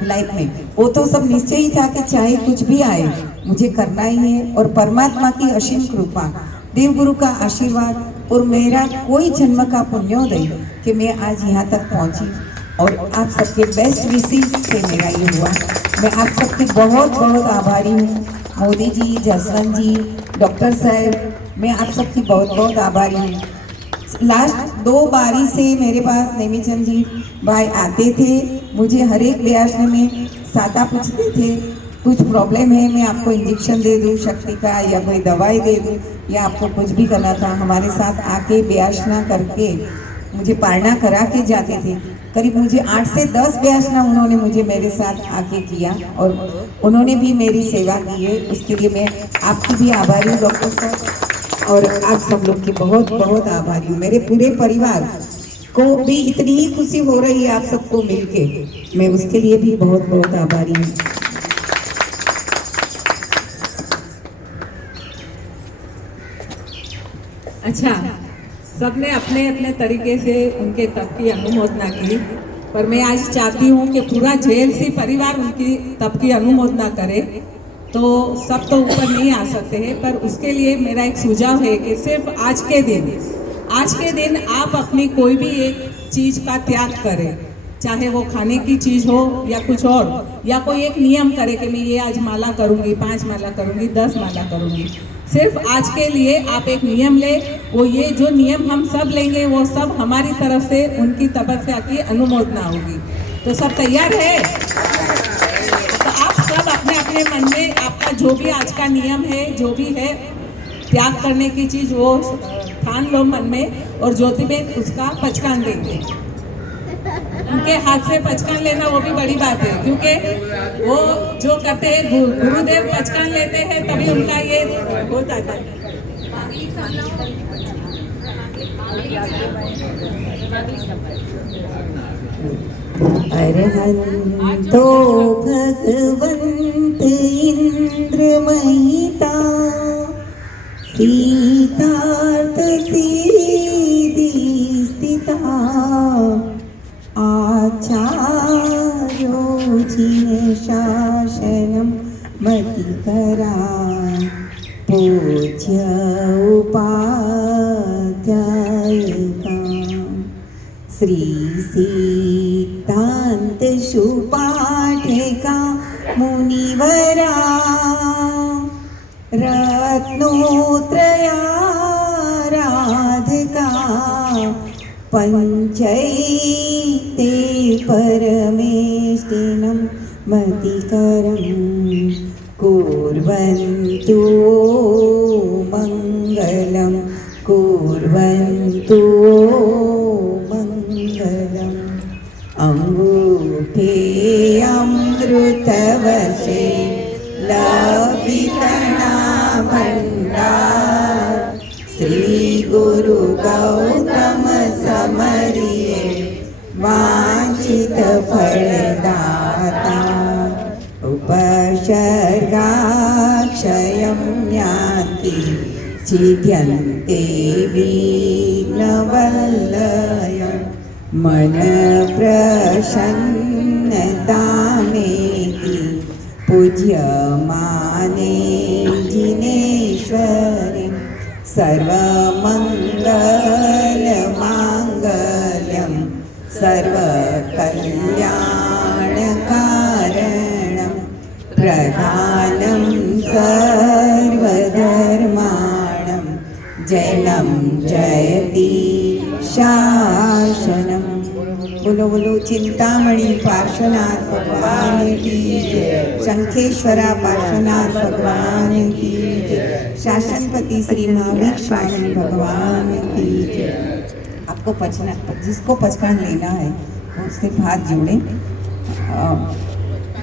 लाइफ में वो तो सब निश्चय ही था कि चाहे कुछ भी आए मुझे करना ही है और परमात्मा की असीम कृपा देवगुरु का आशीर्वाद और मेरा कोई जन्म का पुण्योदय कि मैं आज यहाँ तक पहुँची और आप सबके बेस्ट विशेष से मेरा ये हुआ मैं आप सबकी बहुत बहुत आभारी हूँ। मोदी जी, जसवंत जी, डॉक्टर साहब, मैं आप सबकी बहुत बहुत आभारी हूँ। लास्ट 2 बारी से मेरे पास नेमीचंद जी भाई आते थे, मुझे हर एक व्यासन में सादा पूछते थे, कुछ प्रॉब्लम है मैं आपको इंजेक्शन दे दूँ शक्ति का, या कोई दवाई दे दूँ, या आपको कुछ भी करना था, हमारे साथ आके व्यासना करके मुझे पारणा करा के जाते थे। करीब मुझे 8 से 10 व्यासना उन्होंने मुझे मेरे साथ आके किया और उन्होंने भी मेरी सेवा की है, उसके लिए मैं आपकी भी आभारी हूँ डॉक्टर साहब, और आप सब लोग की बहुत बहुत आभारी हूँ। मेरे पूरे परिवार को भी इतनी ही खुशी हो रही है आप सबको मिलके, मैं उसके लिए भी बहुत बहुत आभारी हूँ। अच्छा, सबने अपने अपने तरीके से उनके तप की अनुमोदना की, पर मैं आज चाहती हूँ कि पूरा जेएलसी परिवार उनकी तप की अनुमोदना करे। तो सब तो ऊपर नहीं आ सकते हैं, पर उसके लिए मेरा एक सुझाव है कि सिर्फ आज के दिन आप अपनी कोई भी एक चीज़ का त्याग करें, चाहे वो खाने की चीज़ हो या कुछ और, या कोई एक नियम करे कि मैं ये आज माला करूँगी, 5 माला करूँगी, 10 माला करूँगी। सिर्फ आज के लिए आप एक नियम ले, वो ये जो नियम हम सब लेंगे वो सब हमारी तरफ से उनकी तपस्या की अनुमोदना होगी। तो सब तैयार है? तो आप सब अपने अपने मन में आपका जो भी आज का नियम है, जो भी है त्याग करने की चीज़, वो ठान लो मन में, और ज्योतिबेन उसका पचकान देंगे। उनके हाथ से पचकान लेना वो भी बड़ी बात है, क्योंकि वो जो करते हैं गुरुदेव पचकान लेते हैं तभी उनका ये हो जाता है। अरहंतो भगवंत इंद्र महिता, सीतार्थ सीधी स्थिता, आचार्यो जिन शासनम मति करा, पूज्य उपाध्यायिका, श्री सिद्धांत सुपाठिका मुनिवरा, रत्नोत्रया राधिका, पंचैते परमेष्टिनं मतिकरं, कुर्वन्तु मङ्गलं, कुर्वन्तु मङ्गलम्। अंगूठे अमृतवशे लभितना भंडार, श्री गुरु गौतम समरिये वांछित फलदाता, उपसर्गाक्षयं यान्ति छिद्यन्ते विघ्नवल्लयम्, मन प्रसन्नतामेति पूज्यमाने जिनेश्वरी, सर्वमङ्गलमाङ्गल्यं सर्वकल्याणकारणं, प्रधानं सर्वधर्माणं, जयं जयति शासनम्। बोलो बोलो चिंतामणि पार्श्वनाथ भगवान की जय, शंखेश्वरा पार्श्वनाथ भगवान की जय, शासनपति श्री महावीर स्वामी भगवान की जय। आपको पचना, जिसको पचकान लेना है वो सिर्फ हाथ जोड़े,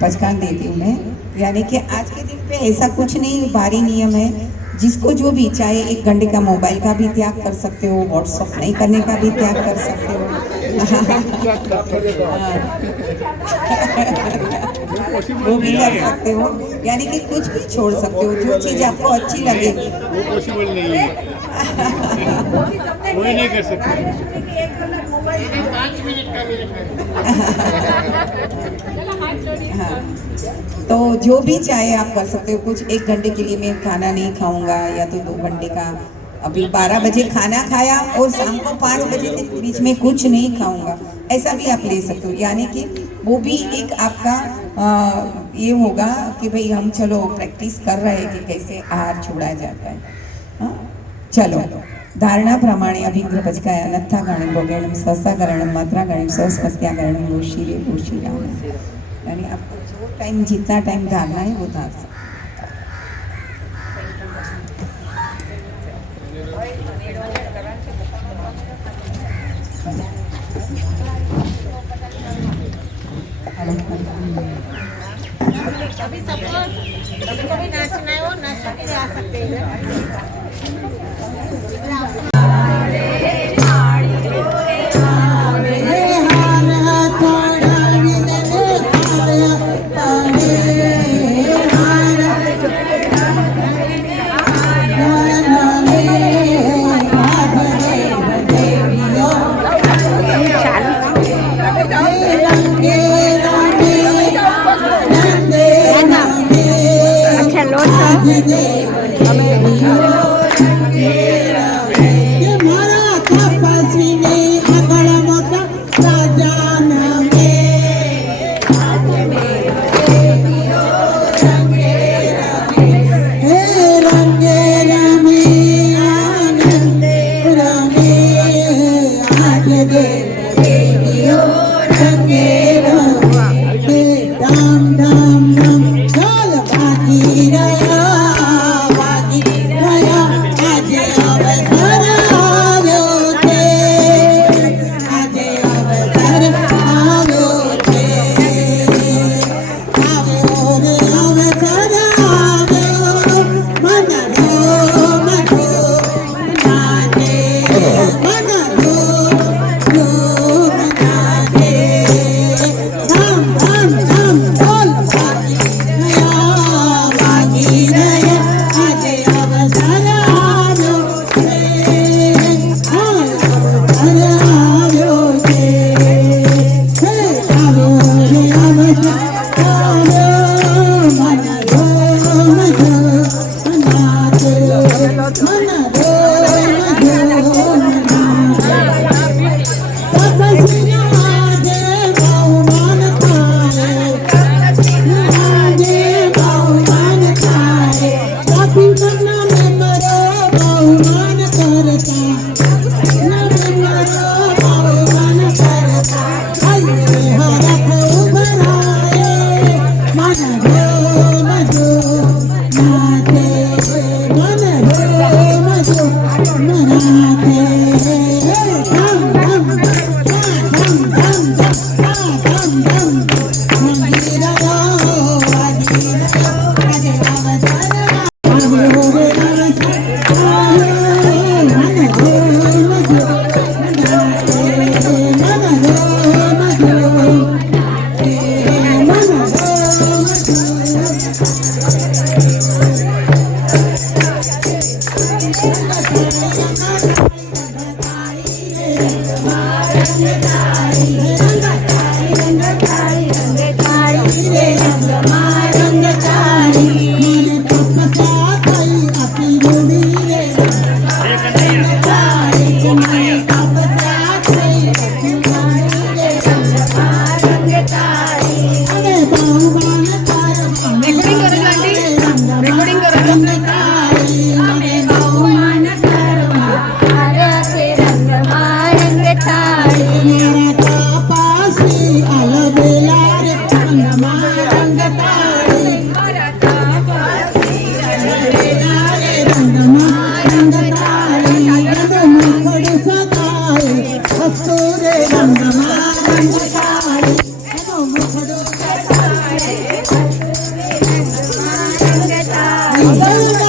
पचकान देती हूँ मैं। यानी कि आज के दिन पे ऐसा कुछ नहीं भारी नियम है, जिसको जो भी चाहे 1 घंटे का मोबाइल का भी त्याग कर सकते हो, व्हाट्सअप नहीं करने का भी त्याग कर सकते हो। वो भी कर सकते हो, यानी कि कुछ भी छोड़ सकते हो, जो चीज़ आपको अच्छी लगे। वो पॉसिबल नहीं है, कोई नहीं कर सकता। 5 मिनट का मेरे हाँ, तो जो भी चाहे आप कर सकते हो। कुछ 1 घंटे के लिए मैं खाना नहीं खाऊंगा, या तो 2 घंटे का, अभी 12 बजे खाना खाया और शाम को 5 बजे के बीच में कुछ नहीं खाऊंगा, ऐसा भी आप ले सकते हो। यानी कि वो भी एक आपका ये होगा कि भाई हम चलो प्रैक्टिस कर रहे हैं कि कैसे आहार छोड़ा जाता है। हाँ चलो धारणा प्रमाणे अभिंद्र पचकाय अनत्था गणम भोगेणम सहसा करणम मात्रा गणम सहस्मत्या गणम गोशीरे गोशीरा, यानी आपको जो टाइम जितना टाइम धारना है वो धार सकते। अभी सबको भी नाचना है, वो नाच के आ सकते हैं। Bye.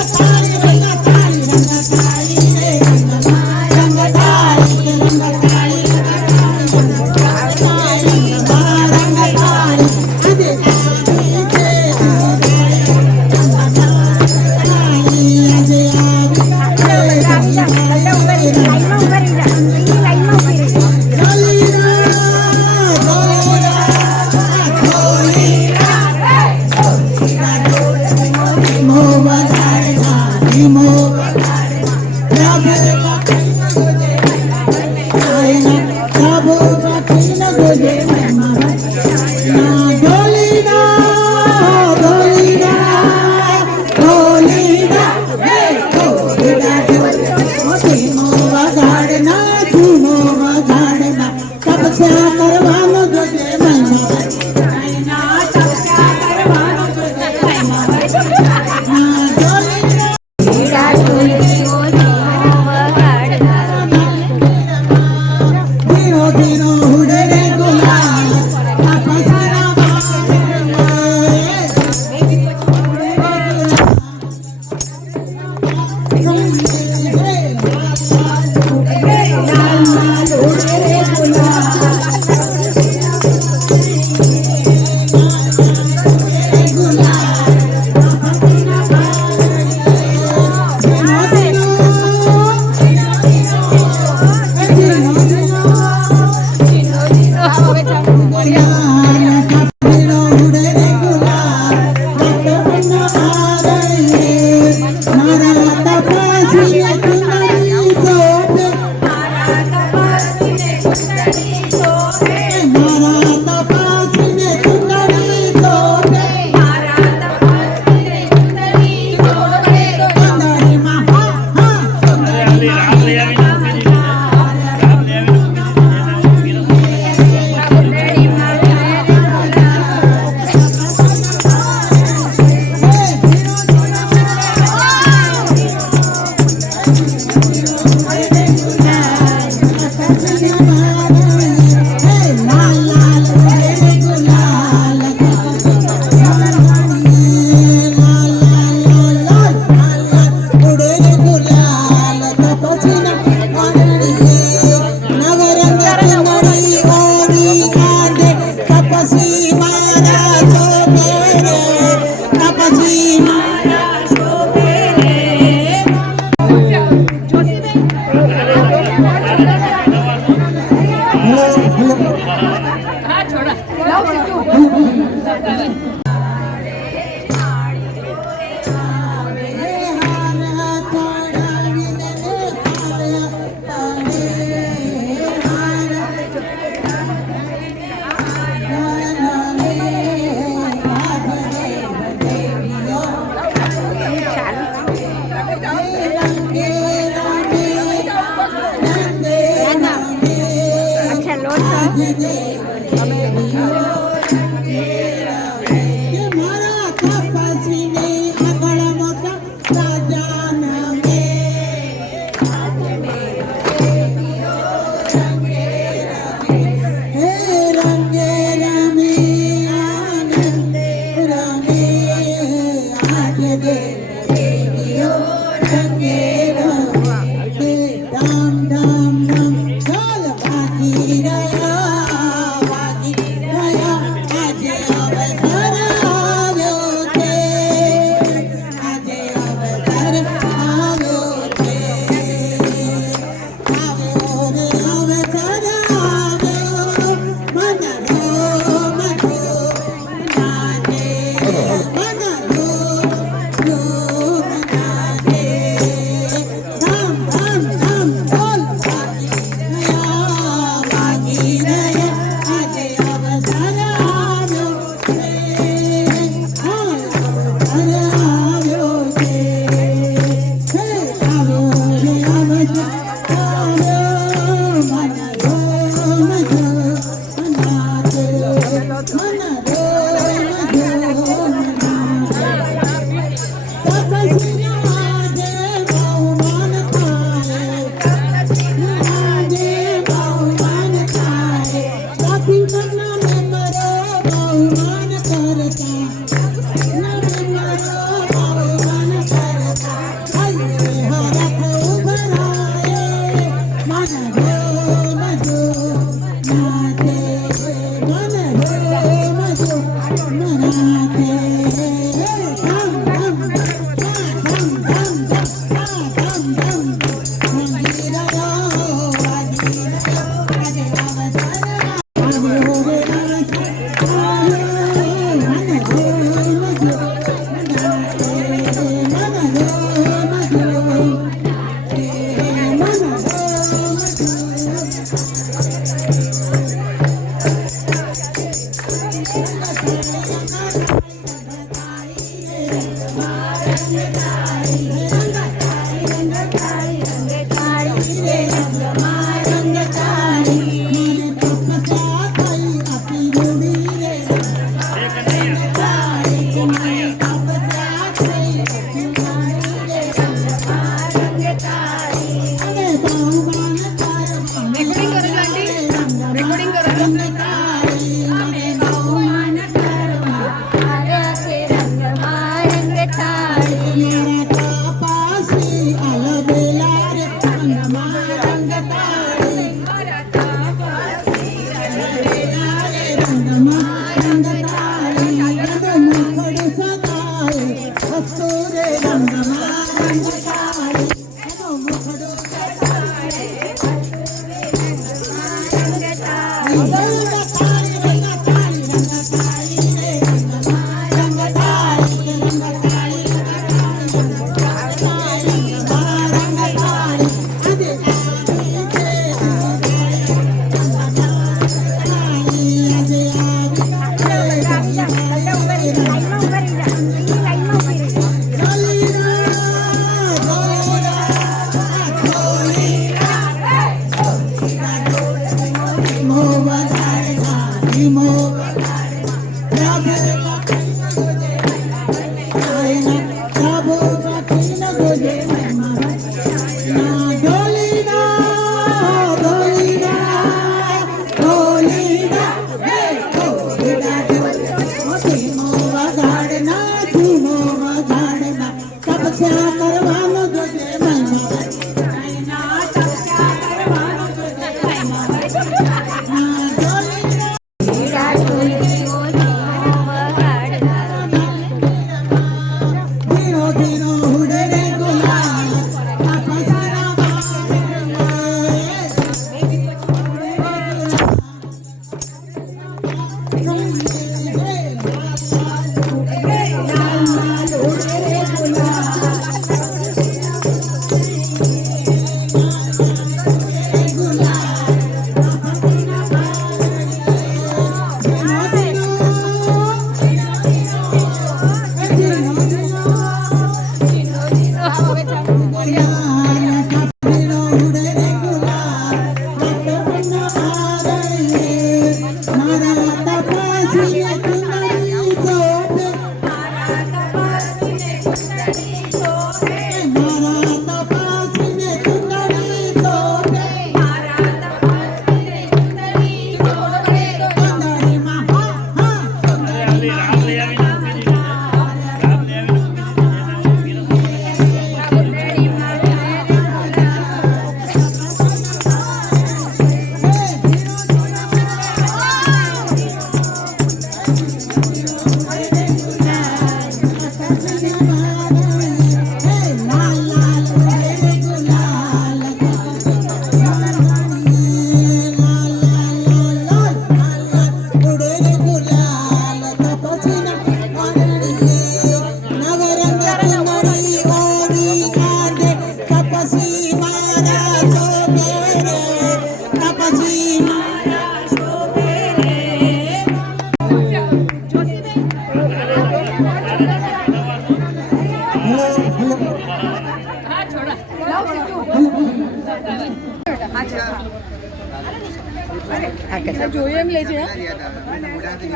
Hare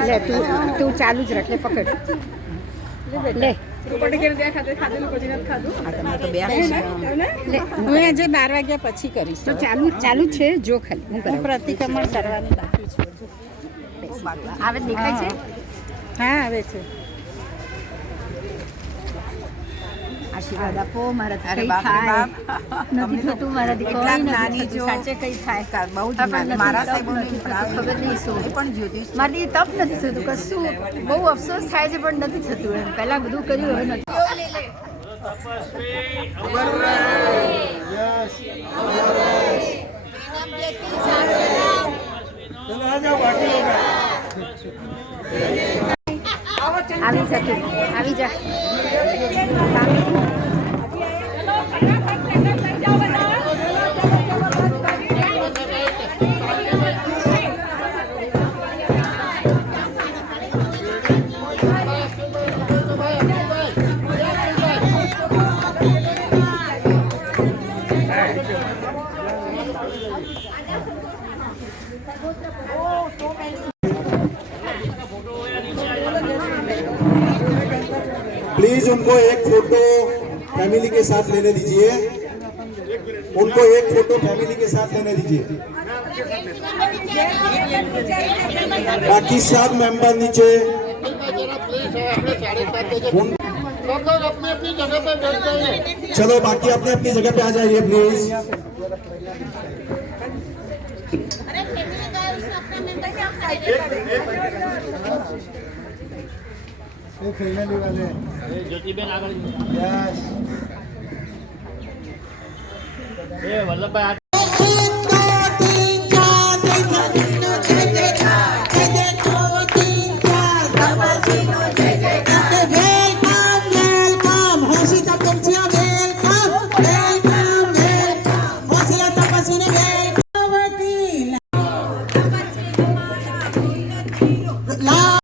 લે તું ચાલુ જ રાખ લે પકડ લે હું આજે 12 વાગ્યા પછી કરીશ તો ચાલુ જ છે જો ખાલી હું પ્રતિક્રમણ કરવાની બાકી છે આવે દેખાય છે હા આવે છે આશીર્વાદ આપો મારા કઈ થાય નથી થતું મારાથી કોઈ નાની જો સાચે કઈ થાય બહુ જ મારા સાહેબોની ખબર નહીં શું પણ જ્યોતિષ મારી તપ નથી થતું કશું બહુ અફસોસ થાય છે પણ નથી થતું એમ પહેલા બધું કર્યું હવે નથી આવી જા प्लीज उनको एक फोटो फैमिली के साथ लेने दीजिए। उनको एक फोटो फैमिली के साथ लेने दीजिए। बाकी सब मेंबर नीचे सब लोग अपनी अपनी जगह पे बैठ जाइए। चलो बाकी अपनी अपनी जगह पे आ जाइए प्लीज। फैमिली वाले ज्योतिबेन आगे यस वल्लभ भाई